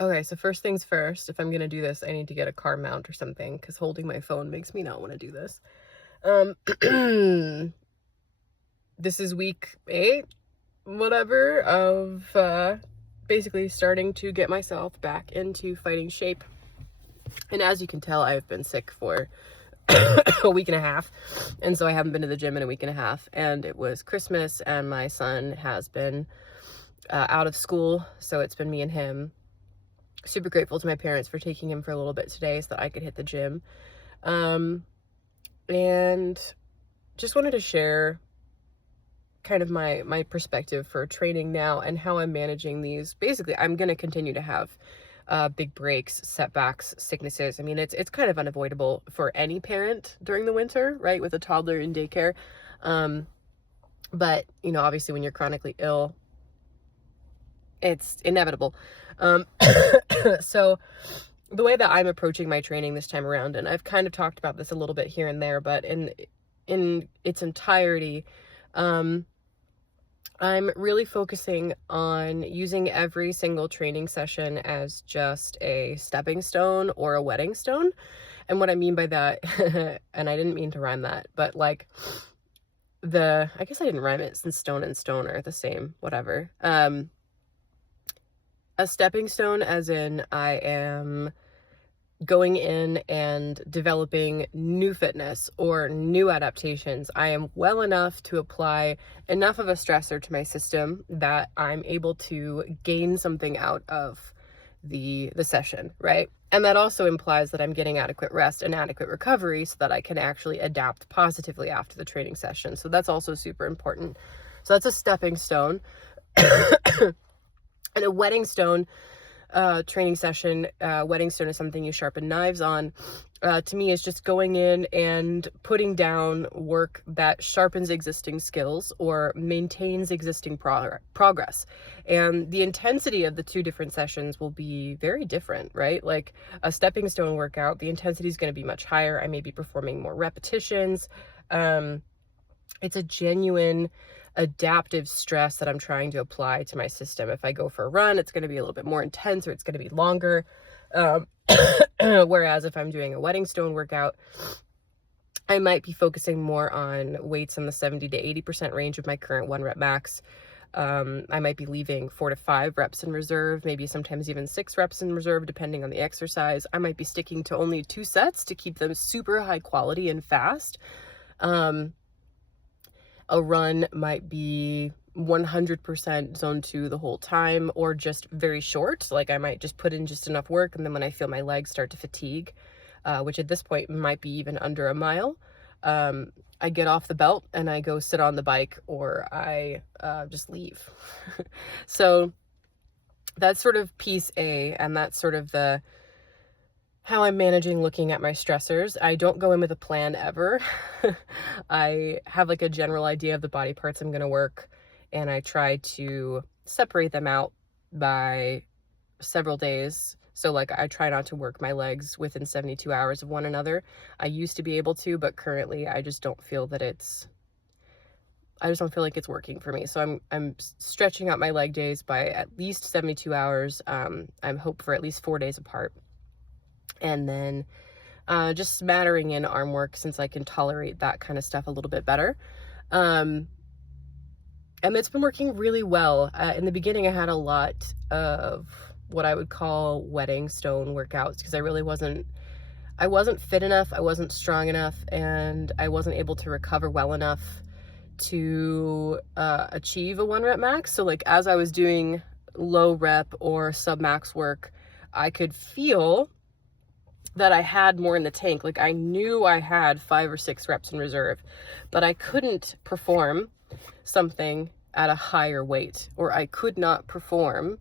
Okay, so first things first, if I'm gonna do this, I need to get a car mount or something because holding my phone makes me not want to do this. Um, this is week 8, whatever, of basically starting to get myself back into fighting shape. And as you can tell, I've been sick for a week and a half, and so I haven't been to the gym in a week and a half. And it was Christmas, and my son has been out of school, so it's been me and him. Super grateful to my parents for taking him for a little bit today so that I could hit the gym. And just wanted to share kind of my perspective for training now and how I'm managing these. Basically, I'm going to continue to have big breaks, setbacks, sicknesses. I mean, it's kind of unavoidable for any parent during the winter, right? With a toddler in daycare. But, you know, obviously when you're chronically ill, it's inevitable. So the way that I'm approaching my training this time around, and I've kind of talked about this a little bit here and there, but in its entirety, I'm really focusing on using every single training session as just a stepping stone or a whetting stone. And what I mean by that, and I didn't mean to rhyme that, but like I guess I didn't rhyme it since stone and stone are the same, whatever. A stepping stone as in I am going in and developing new fitness or new adaptations. I am well enough to apply enough of a stressor to my system that I'm able to gain something out of the session, right? And that also implies that I'm getting adequate rest and adequate recovery so that I can actually adapt positively after the training session. So that's also super important. So that's a stepping stone. And a whetting stone training session, whetting stone is something you sharpen knives on, to me is just going in and putting down work that sharpens existing skills or maintains existing progress. And the intensity of the two different sessions will be very different, right? Like a stepping stone workout, the intensity is going to be much higher. I may be performing more repetitions. It's a genuine adaptive stress that I'm trying to apply to my system. If I go for a run, it's going to be a little bit more intense or it's going to be longer. Whereas if I'm doing a whetting stone workout, I might be focusing more on weights in the 70 to 80% range of my current 1 rep max. I might be leaving 4 to 5 reps in reserve, maybe sometimes even 6 reps in reserve, depending on the exercise. I might be sticking to only 2 sets to keep them super high quality and fast. A run might be 100% zone 2 the whole time, or just very short. Like I might just put in just enough work, and then when I feel my legs start to fatigue, which at this point might be even under a mile, I get off the belt and I go sit on the bike, or I just leave. So that's sort of piece A, and that's sort of how I'm managing looking at my stressors. I don't go in with a plan ever. I have like a general idea of the body parts I'm going to work, and I try to separate them out by several days. So like I try not to work my legs within 72 hours of one another. I used to be able to, but currently I just don't feel like it's working for me. So I'm stretching out my leg days by at least 72 hours. I'm hope for at least 4 days apart. And then just smattering in arm work, since I can tolerate that kind of stuff a little bit better. And it's been working really well. In the beginning, I had a lot of what I would call whetting stone workouts because I wasn't fit enough, I wasn't strong enough, and I wasn't able to recover well enough to achieve a 1 rep max. So like as I was doing low rep or sub max work, I could feel that I had more in the tank. Like I knew I had 5 or 6 reps in reserve, but I couldn't perform something at a higher weight, or I could not perform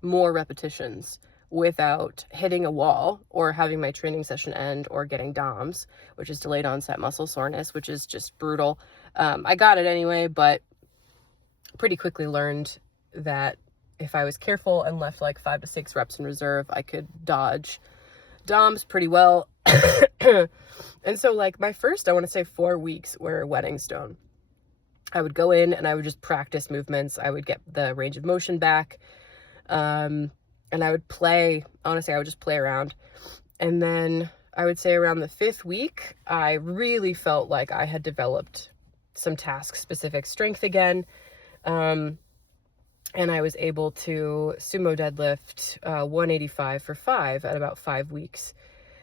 more repetitions without hitting a wall or having my training session end or getting DOMS, which is delayed onset muscle soreness, which is just brutal. I got it anyway, but pretty quickly learned that if I was careful and left like 5 to 6 reps in reserve, I could dodge DOMS pretty well. And so like my first, I want to say 4 weeks were whetting stone. I would go in and I would just practice movements. I would get the range of motion back. and I would play, honestly, I would just play around. And then I would say around the 5th week, I really felt like I had developed some task-specific strength again. And I was able to sumo deadlift 185 for 5 at about 5 weeks,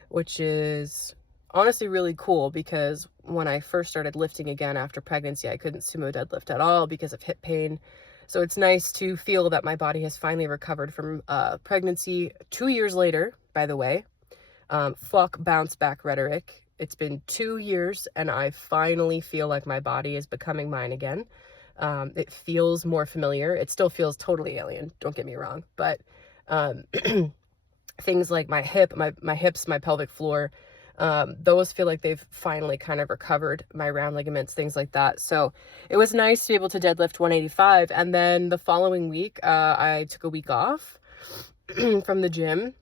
which is honestly really cool, because when I first started lifting again after pregnancy, I couldn't sumo deadlift at all because of hip pain. So it's nice to feel that my body has finally recovered from pregnancy 2 years later, by the way. Fuck bounce back rhetoric. It's been 2 years and I finally feel like my body is becoming mine again. It feels more familiar. It still feels totally alien, don't get me wrong, but things like my hips, my pelvic floor, those feel like they've finally kind of recovered, my round ligaments, things like that. So it was nice to be able to deadlift 185. And then the following week, I took a week off from the gym.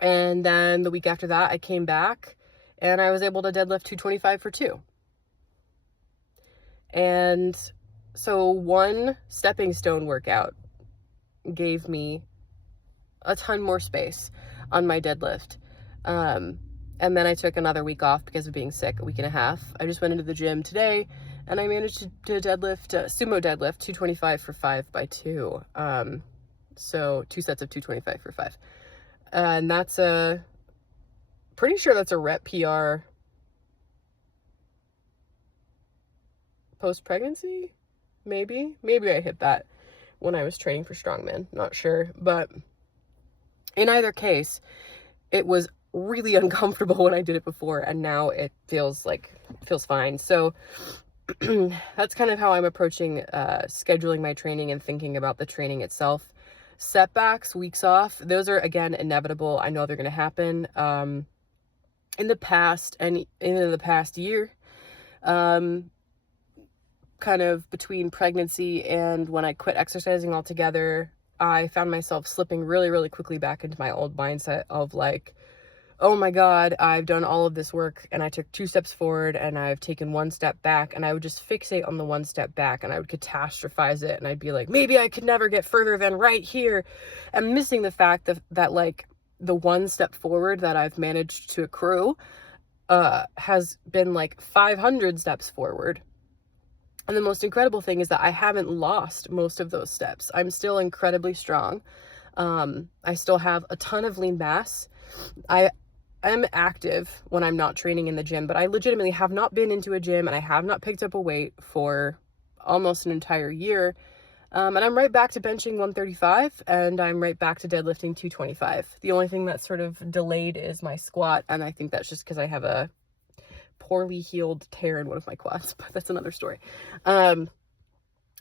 And then the week after that, I came back and I was able to deadlift 225 for 2. And so one stepping stone workout gave me a ton more space on my deadlift. And then I took another week off because of being sick, a week and a half. I just went into the gym today and I managed to deadlift, sumo deadlift 225 for 5 by 2. So 2 sets of 225 for 5. And that's pretty sure that's a rep PR post-pregnancy, maybe I hit that when I was training for strongman, not sure. But in either case, it was really uncomfortable when I did it before, and now it feels fine. So that's kind of how I'm approaching scheduling my training and thinking about the training itself. Setbacks, weeks off, those are, again, inevitable. I know they're going to happen. In the past, and in the past year, kind of between pregnancy and when I quit exercising altogether, I found myself slipping really, really quickly back into my old mindset of like, oh my God, I've done all of this work and I took 2 steps forward and I've taken 1 step back, and I would just fixate on the 1 step back and I would catastrophize it, and I'd be like, maybe I could never get further than right here. And missing the fact that like the 1 step forward that I've managed to accrue has been like 500 steps forward. And the most incredible thing is that I haven't lost most of those steps. I'm still incredibly strong. I still have a ton of lean mass. I'm active when I'm not training in the gym, but I legitimately have not been into a gym and I have not picked up a weight for almost an entire year. And I'm right back to benching 135 and I'm right back to deadlifting 225. The only thing that's sort of delayed is my squat, and I think that's just because I have a poorly healed tear in one of my quads, but that's another story.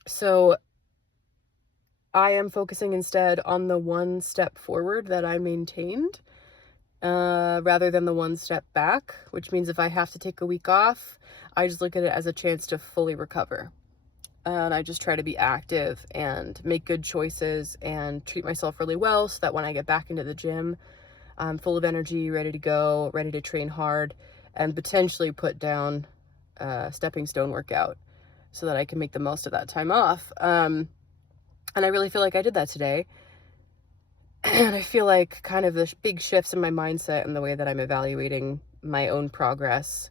So I am focusing instead on the 1 step forward that I maintained, rather than the 1 step back, which means if I have to take a week off, I just look at it as a chance to fully recover. And I just try to be active and make good choices and treat myself really well so that when I get back into the gym, I'm full of energy, ready to go, ready to train hard, and potentially put down a stepping stone workout so that I can make the most of that time off. And I really feel like I did that today. And I feel like kind of the big shifts in my mindset and the way that I'm evaluating my own progress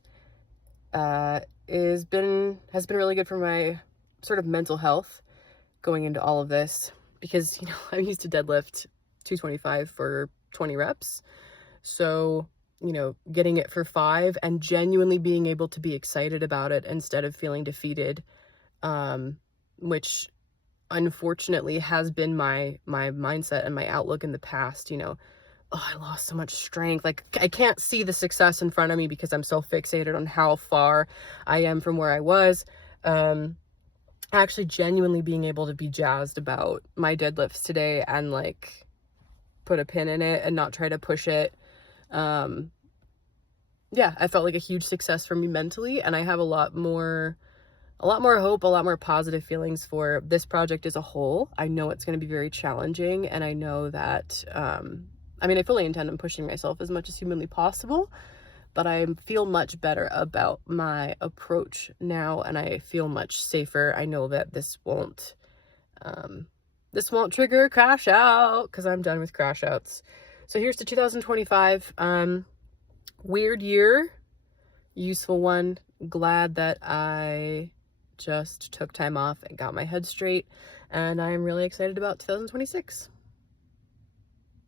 has been really good for my sort of mental health going into all of this, because, you know, I used to deadlift 225 for 20 reps. So, you know, getting it for 5 and genuinely being able to be excited about it instead of feeling defeated, which unfortunately has been my mindset and my outlook in the past. You know, oh, I lost so much strength. Like, I can't see the success in front of me because I'm so fixated on how far I am from where I was. Actually genuinely being able to be jazzed about my deadlifts today and like put a pin in it and not try to push it. Yeah, I felt like a huge success for me mentally, and I have a lot more hope, a lot more positive feelings for this project as a whole. I know it's going to be very challenging, and I know that, I fully intend on pushing myself as much as humanly possible, but I feel much better about my approach now, and I feel much safer. I know that this won't this won't trigger a crash out because I'm done with crash outs. So here's to 2025. Weird year, useful one. Glad that I just took time off and got my head straight, and I am really excited about 2026.